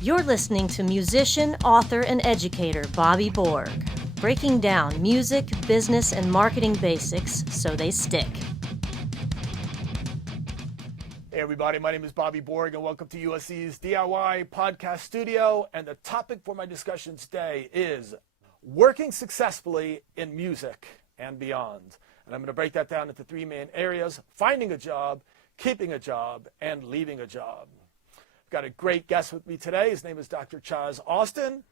You're listening to musician, author, and educator Bobby Borg, breaking down music, business, and marketing basics so they stick. Hey everybody, my name is Bobby Borg and welcome to USC's DIY podcast studio. And the topic for my discussion today is working successfully in music and beyond. And I'm going to break that down into three main areas: finding a job, keeping a job, and leaving a job. I've got a great guest with me today. His name is Dr. Chaz Austin.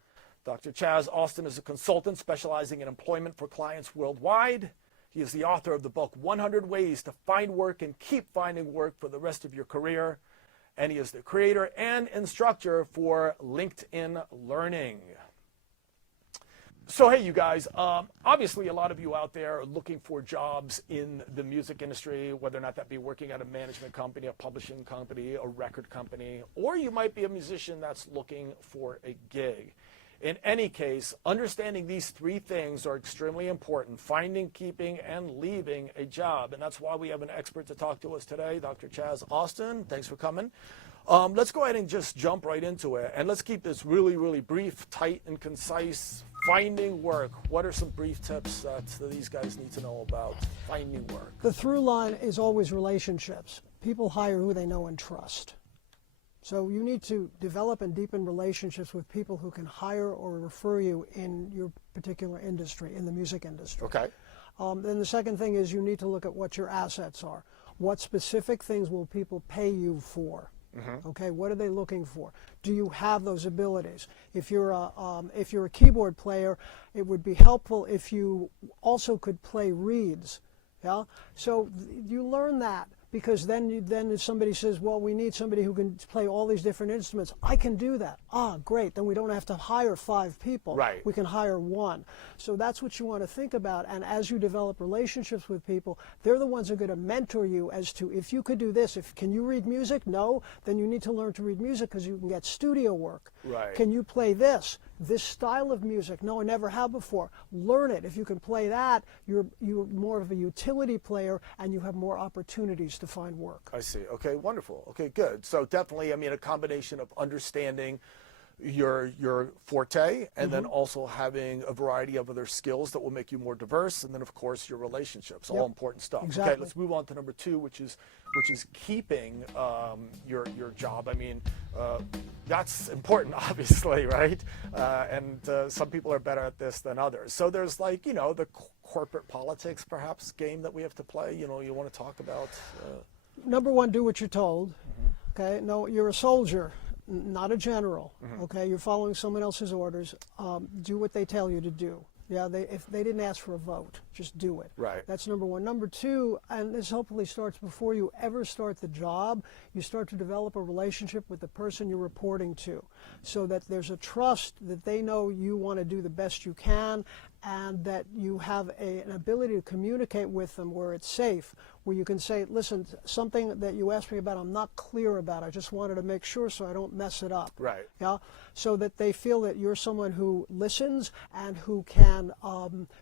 Dr. Chaz Austin is a consultant specializing in employment for clients worldwide. He is the author of the book 100 Ways to Find Work and Keep Finding Work for the Rest of Your Career. And he is the creator and instructor for LinkedIn Learning. So hey, you guys, obviously a lot of you out there are looking for jobs in the music industry, whether or not that be working at a management company, a publishing company, a record company, or you might be a musician that's looking for a gig. In any case, understanding these three things are extremely important: finding, keeping, and leaving a job. And that's why we have an expert to talk to us today, Dr. Chaz Austin. Thanks for coming. Let's go ahead and just jump right into it. And let's keep this really, really brief, tight, and concise. Finding work. What are some brief tips that these guys need to know about finding work? The through line is always relationships. People hire who they know and trust. So you need to develop and deepen relationships with people who can hire or refer you in your particular industry, in the music industry. Okay. Then the second thing is you need to look at what your assets are. What specific things will people pay you for? Okay, what are they looking for? Do you have those abilities? If you're a keyboard player, it would be helpful if you also could play reeds. Yeah, so you learn that, because then if somebody says, well, we need somebody who can play all these different instruments, I can do that. Ah, great. Then we don't have to hire 5 people. Right. We can hire 1. So that's what you want to think about. And as you develop relationships with people, they're the ones who are going to mentor you as to, if you could do this, can you read music? No. Then you need to learn to read music because you can get studio work. Right. Can you play this style of music? No, I never have before. Learn it. If you can play that, you're more of a utility player and you have more opportunities to find work. I see. Okay, wonderful. Okay, good. So definitely, I mean, a combination of understanding your forte and then also having a variety of other skills that will make you more diverse, and then of course your relationships. All important stuff. Exactly. Okay, let's move on to number 2, which is keeping your job. I mean, that's important, obviously, right? And some people are better at this than others. So there's, like, the corporate politics perhaps game that we have to play. You want to talk about Number 1, do what you're told. Okay, no, you're a soldier, not a general. Okay, you're following someone else's orders. Do what they tell you to do. Yeah, if they didn't ask for a vote, just do it. Right. That's number 1. Number 2, and this hopefully starts before you ever start the job, you start to develop a relationship with the person you're reporting to, so that there's a trust that they know you want to do the best you can, and that you have an ability to communicate with them where it's safe, where you can say, listen, something that you asked me about, I'm not clear about. I just wanted to make sure so I don't mess it up. Right. Yeah. So that they feel that you're someone who listens and who can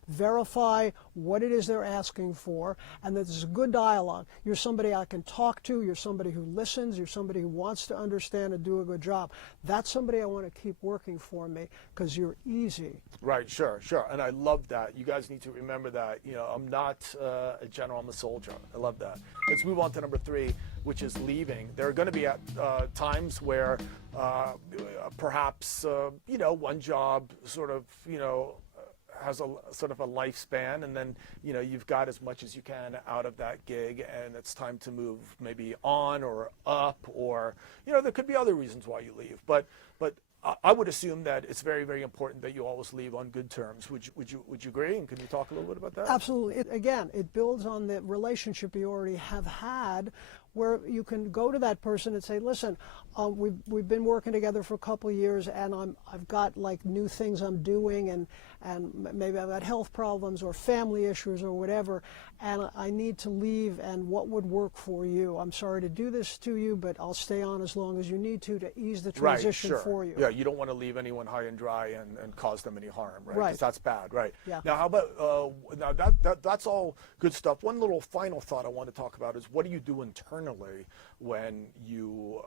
verify what it is they're asking for, and that there's a good dialogue. You're somebody I can talk to. You're somebody who listens. You're somebody who wants to understand and do a good job. That's somebody I want to keep working for me because you're easy. Right, sure. And I love that. You guys need to remember that. I'm not a general, I'm a soldier. I love that. Let's move on to number 3, which is leaving. There are going to be times where perhaps, one job sort of, has a sort of a lifespan, and then, you've got as much as you can out of that gig, and it's time to move maybe on or up, or, there could be other reasons why you leave. But I would assume that it's very, very important that you always leave on good terms. Would you agree? And can you talk a little bit about that? Absolutely. It builds on the relationship you already have had, where you can go to that person and say, listen, we've been working together for a couple of years, and I've got like new things I'm doing, and maybe I've got health problems or family issues or whatever, and I need to leave, and what would work for you? I'm sorry to do this to you, but I'll stay on as long as you need to ease the transition right, sure. for you. Yeah, you don't want to leave anyone high and dry and cause them any harm, right? Right. Because that's bad, right? Yeah. Now, how about, now that's all good stuff. One little final thought I want to talk about is, what do you do internally when you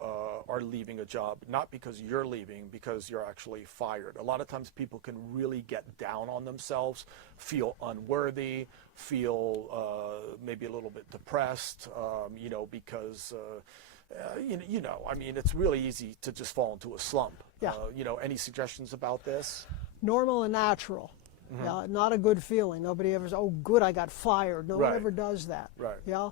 are are leaving a job, not because you're leaving, because you're actually fired. A lot of times people can really get down on themselves, feel unworthy, feel maybe a little bit depressed, because I mean, it's really easy to just fall into a slump. Yeah. Any suggestions about this? Normal and natural. Yeah, not a good feeling. Nobody ever says, "Oh, good, I got fired." No one ever does that. Right. Yeah.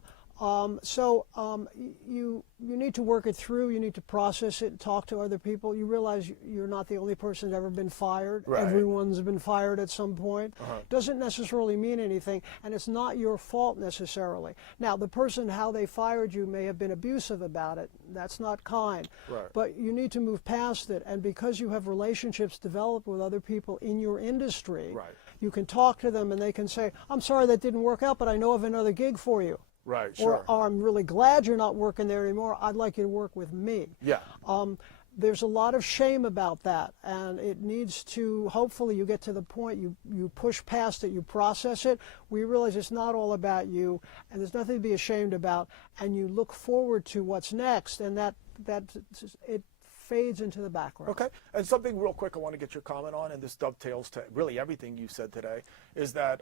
You need to work it through. You need to process it, talk to other people. You realize you're not the only person that's ever been fired. Right. Everyone's been fired at some point. Doesn't necessarily mean anything, and it's not your fault necessarily. Now, the person, how they fired you may have been abusive about it. That's not kind. Right. But you need to move past it, and because you have relationships developed with other people in your industry, you can talk to them and they can say, "I'm sorry that didn't work out, but I know of another gig for you." Right, sure. Or I'm really glad you're not working there anymore. I'd like you to work with me. Yeah. There's a lot of shame about that, and it needs to, hopefully you get to the point, you push past it, you process it, we realize it's not all about you, and there's nothing to be ashamed about, and you look forward to what's next, and that it fades into the background. Okay, and something real quick I want to get your comment on, and this dovetails to really everything you said today, is that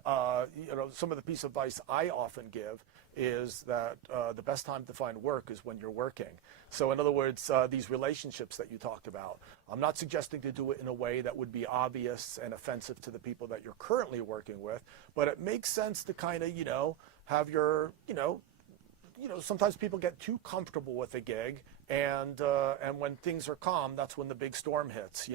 some of the piece of advice I often give is that the best time to find work is when you're working. So in other words, these relationships that you talked about, I'm not suggesting to do it in a way that would be obvious and offensive to the people that you're currently working with, but it makes sense to kind of, have your, sometimes people get too comfortable with a gig, and when things are calm, that's when the big storm hits,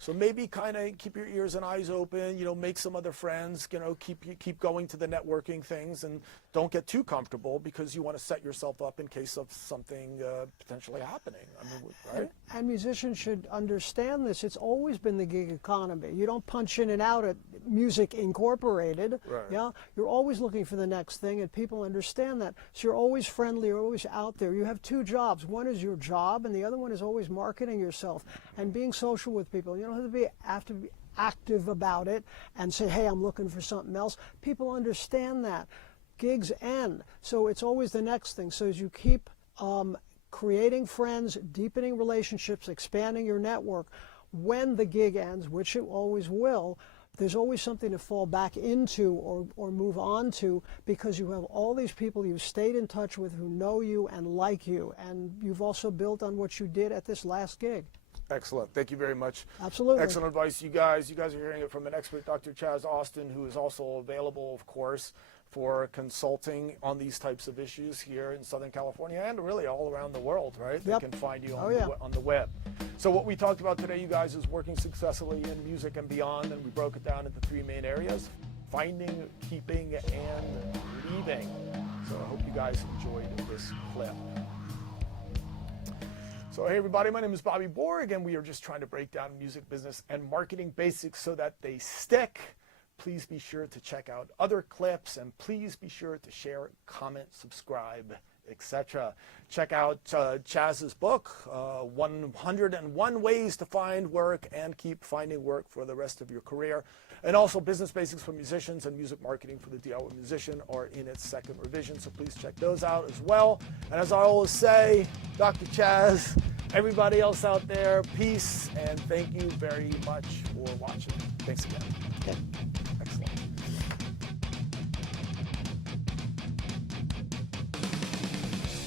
So maybe kind of keep your ears and eyes open, make some other friends, keep going to the networking things, and don't get too comfortable because you want to set yourself up in case of something potentially happening. I mean, right? And musicians should understand this. It's always been the gig economy. You don't punch in and out at Music Incorporated. Right. Yeah, you're always looking for the next thing, and people understand that. So you're always friendly, you're always out there. You have two jobs. One is your job, and the other one is always marketing yourself and being social with people. You don't have to be active about it and say, "Hey, I'm looking for something else." People understand that. Gigs end, so it's always the next thing. So as you keep creating friends, deepening relationships, expanding your network, when the gig ends, which it always will, there's always something to fall back into or move on to, because you have all these people you've stayed in touch with who know you and like you, and you've also built on what you did at this last gig. Excellent. Thank you very much. Absolutely. Excellent advice, you guys. You guys are hearing it from an expert, Dr. Chaz Austin, who is also available, of course, for consulting on these types of issues here in Southern California and really all around the world, right? Yep. They can find you on the web. So what we talked about today, you guys, is working successfully in music and beyond, and we broke it down into 3 main areas: finding, keeping, and leaving. So I hope you guys enjoyed this clip. So hey everybody, my name is Bobby Borg, and we are just trying to break down music business and marketing basics so that they stick. Please be sure to check out other clips, and please be sure to share, comment, subscribe, etc. Check out Chaz's book, 101 Ways to Find Work and Keep Finding Work for the Rest of Your Career. And also Business Basics for Musicians and Music Marketing for the DIY Musician are in its 2nd revision, so please check those out as well. And as I always say, Dr. Chaz, everybody else out there, peace, and thank you very much for watching. Thanks again. Okay.